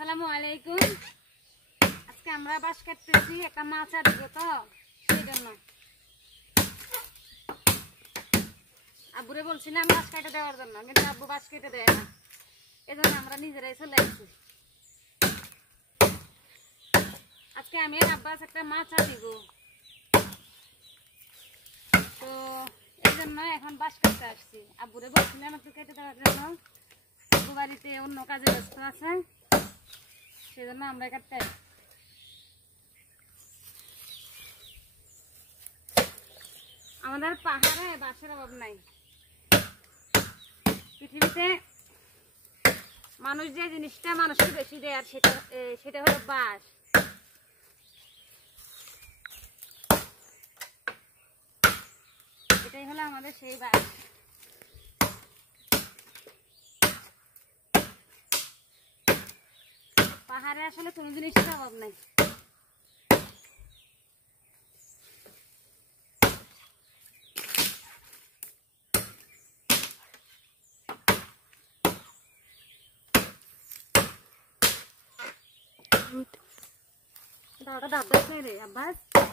আসসালামু আলাইকুম। আজকে আমরা বাঁশ কাটতেছি, একটা মাছ আসবে তো সেই জন্য আব্বুরে বলছিলাম বাঁশ কেটে দেওয়ার জন্য, কিন্তু আব্বু বাঁশ কেটে দেয় না, এই জন্য আমরা নিজেরাই চলে আসছি। আজকে আমি আব্বাস একটা মাছ দিব, তো এই জন্য এখন বাঁশ কাটতে আসছি। আব্বুরে বলছিলাম একটু কেটে দেওয়ার জন্য, আব্বু বাড়িতে অন্য কাজে ব্যস্ত আছে, সেই জন্য আমরা কাটতে আসছি। আমাদের পাহাড়ে বাঁশের অভাব নাই। পৃথিবীতে মানুষ যে জিনিসটা মানুষকে বেশি দেয় আর সেটা হলো বাঁশ। এটাই হলো আমাদের সেই বাঁশ। পাহাড়ে আসলে কোনো জিনিসের অভাব নাই।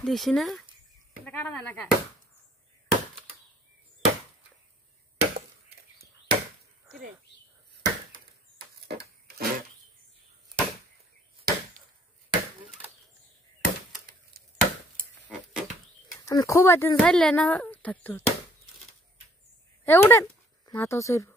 দিছি না কাটা যায় না কা আমি খুব একদিন চাইলে না থাকতো উঠেন মাথা চলবো।